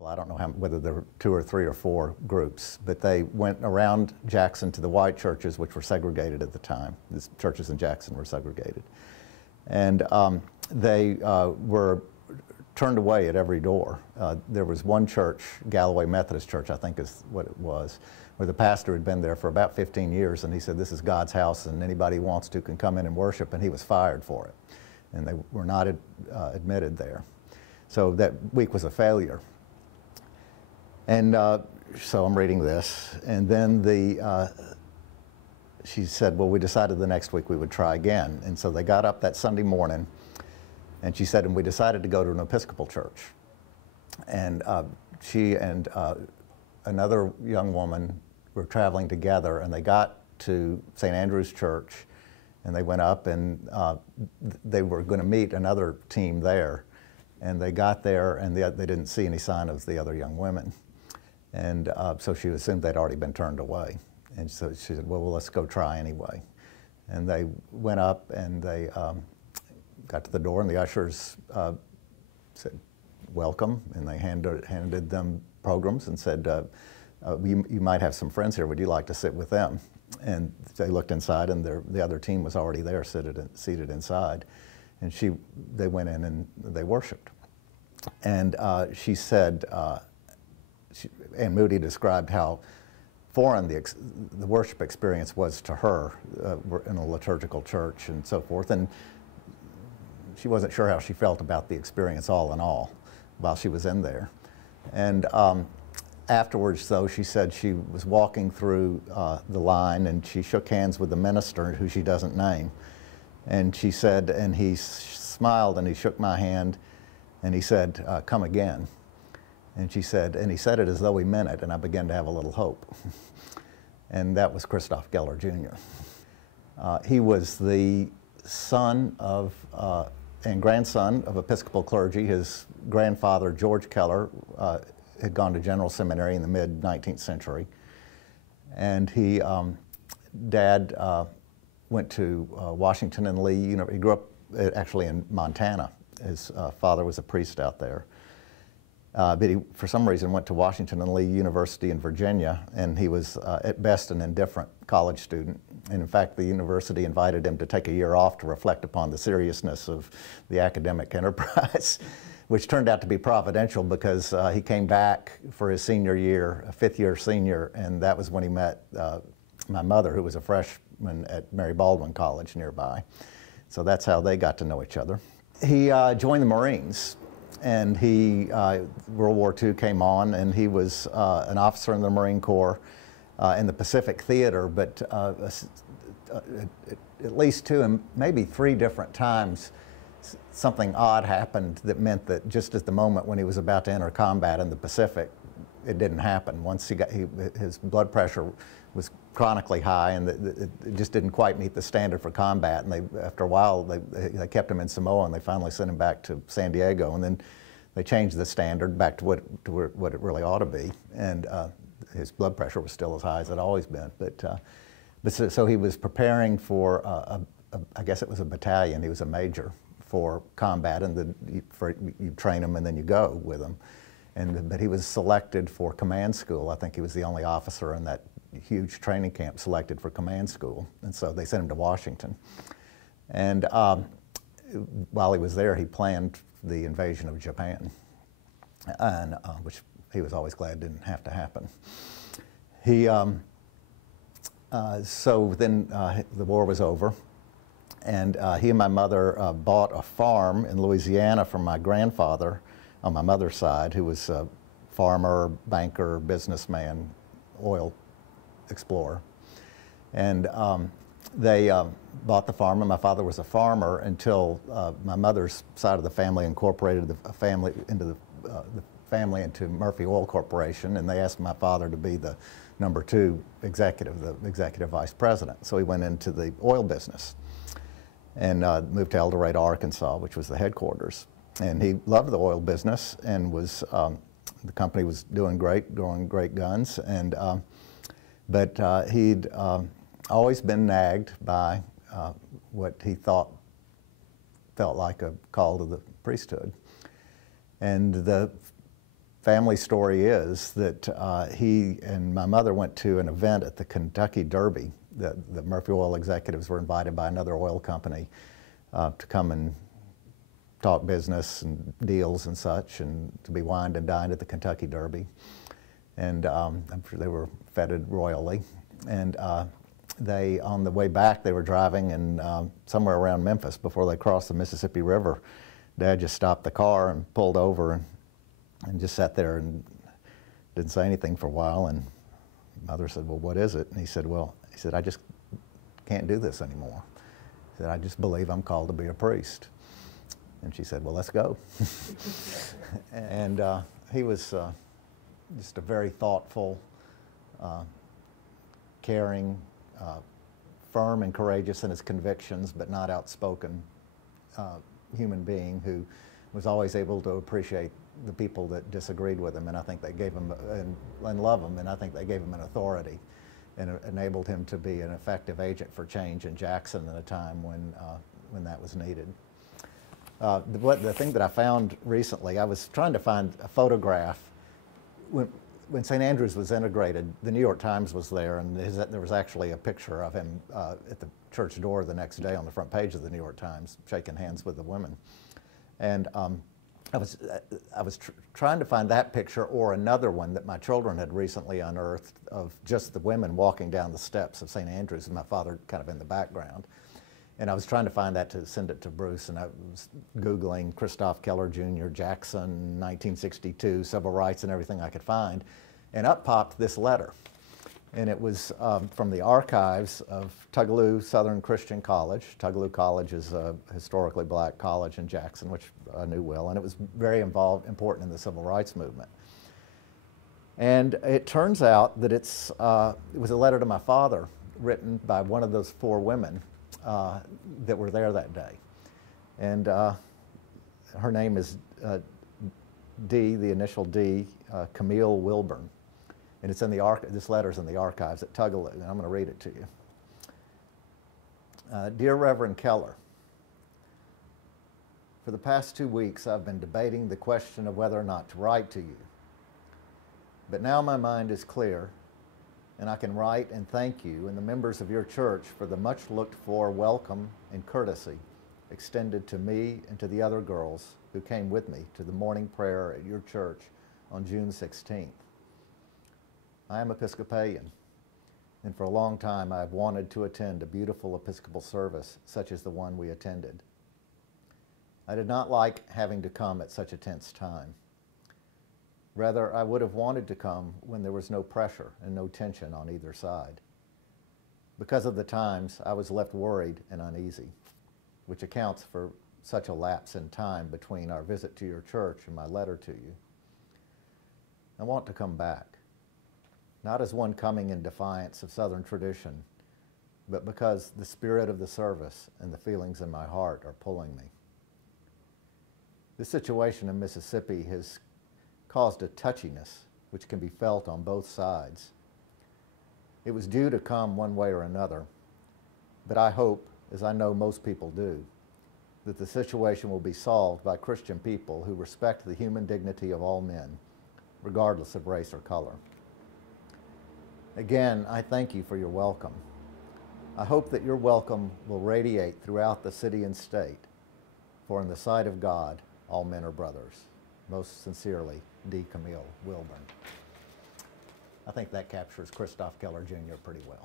Well, I don't know whether there were 2 or 3 or 4 groups, but they went around Jackson to the white churches, which were segregated at the time. The churches in Jackson were segregated. And they were turned away at every door. There was one church, Galloway Methodist Church, I think is what it was, where the pastor had been there for about 15 years, and he said, "This is God's house, and anybody who wants to can come in and worship," and he was fired for it. And they were not admitted there. So that week was a failure. And so I'm reading this, and then she said, well, we decided the next week we would try again. And so they got up that Sunday morning, and she said, and we decided to go to an Episcopal church. And she and another young woman were traveling together, and they got to St. Andrew's Church, and they went up, and they were going to meet another team there. And they got there, and they didn't see any sign of the other young women. And so she assumed they'd already been turned away. And so she said, well, let's go try anyway. And they went up, and they got to the door, and the ushers said, welcome, and they handed them programs and said, you might have some friends here, would you like to sit with them? And they looked inside, and the other team was already there, seated inside. And they went in and they worshiped. And she said, Ann Moody described how foreign the worship experience was to her in a liturgical church and so forth. And she wasn't sure how she felt about the experience all in all while she was in there. And afterwards, though, she said she was walking through the line, and she shook hands with the minister, who she doesn't name. And she said, and he smiled, and he shook my hand, and he said, come again. And she said, and he said it as though he meant it, and I began to have a little hope. And that was Christoph Keller, Jr. He was the son of, and grandson of Episcopal clergy. His grandfather, George Keller, had gone to General Seminary in the mid-19th century. And Dad went to Washington and Lee. He grew up actually in Montana. His father was a priest out there. But he, for some reason, went to Washington and Lee University in Virginia, and he was, at best, an indifferent college student. And in fact, the university invited him to take a year off to reflect upon the seriousness of the academic enterprise, which turned out to be providential, because he came back for his senior year, a fifth-year senior, and that was when he met my mother, who was a freshman at Mary Baldwin College nearby. So that's how they got to know each other. He joined the Marines. And World War II came on, and he was an officer in the Marine Corps in the Pacific Theater, but at least 2 and maybe 3 different times, something odd happened that meant that just at the moment when he was about to enter combat in the Pacific, it didn't happen. Once his blood pressure was chronically high, and it just didn't quite meet the standard for combat. And after a while, they kept him in Samoa, and they finally sent him back to San Diego. And then they changed the standard back to what it really ought to be. And his blood pressure was still as high as it had always been. So he was preparing for I guess it was a battalion. He was a major for combat, and you train him and then you go with him. But he was selected for command school. I think he was the only officer in that huge training camp selected for command school. And so they sent him to Washington. And while he was there, he planned the invasion of Japan, and which he was always glad didn't have to happen. So then the war was over, and he and my mother bought a farm in Louisiana from my grandfather on my mother's side, who was a farmer, banker, businessman, oil explorer. And they bought the farm, and my father was a farmer until my mother's side of the family incorporated the family into Murphy Oil Corporation, and they asked my father to be the #2 executive, the executive vice president. So he went into the oil business and moved to El Dorado, Arkansas, which was the headquarters. And he loved the oil business, and the company was doing great, growing great guns. And but he'd always been nagged by what he felt like a call to the priesthood. And the family story is that he and my mother went to an event at the Kentucky Derby. The Murphy Oil executives were invited by another oil company to come and talk business and deals and such, and to be wined and dined at the Kentucky Derby. And I'm sure they were feted royally. And they, on the way back, they were driving and somewhere around Memphis before they crossed the Mississippi River. Dad just stopped the car and pulled over and just sat there and didn't say anything for a while. And Mother said, "Well, what is it?" And he said, I just can't do this anymore. He said, "I just believe I'm called to be a priest." And she said, "Well, let's go." And he was just a very thoughtful, caring, firm and courageous in his convictions, but not outspoken human being who was always able to appreciate the people that disagreed with him, and I think they gave him, and love him, and I think they gave him an authority and enabled him to be an effective agent for change in Jackson at a time when that was needed. The thing that I found recently, I was trying to find a photograph. When St. Andrews was integrated, the New York Times was there, and there was actually a picture of him at the church door the next day on the front page of the New York Times, shaking hands with the women. And I was trying to find that picture or another one that my children had recently unearthed of just the women walking down the steps of St. Andrews, and my father kind of in the background. And I was trying to find that to send it to Bruce, and I was Googling Christoph Keller Jr., Jackson, 1962, civil rights and everything I could find. And up popped this letter. And it was from the archives of Tougaloo Southern Christian College. Tougaloo College is a historically black college in Jackson, which I knew well, and it was very important in the civil rights movement. And it turns out that it was a letter to my father written by one of those four women that were there that day. And her name is D, the initial D, Camille Wilburn. And it's in the this letter's in the archives at Tougaloo, and I'm going to read it to you. Dear Reverend Keller, for the past 2 weeks I've been debating the question of whether or not to write to you. But now my mind is clear, and I can write and thank you and the members of your church for the much looked for welcome and courtesy extended to me and to the other girls who came with me to the morning prayer at your church on June 16th. I am Episcopalian, and for a long time I have wanted to attend a beautiful Episcopal service such as the one we attended. I did not like having to come at such a tense time. Rather, I would have wanted to come when there was no pressure and no tension on either side. Because of the times, I was left worried and uneasy, which accounts for such a lapse in time between our visit to your church and my letter to you. I want to come back. Not as one coming in defiance of Southern tradition, but because the spirit of the service and the feelings in my heart are pulling me. This situation in Mississippi has caused a touchiness which can be felt on both sides. It was due to come one way or another, but I hope, as I know most people do, that the situation will be solved by Christian people who respect the human dignity of all men, regardless of race or color. Again, I thank you for your welcome. I hope that your welcome will radiate throughout the city and state, for in the sight of God, all men are brothers. Most sincerely, D. Camille Wilburn. I think that captures Christoph Keller Jr. pretty well.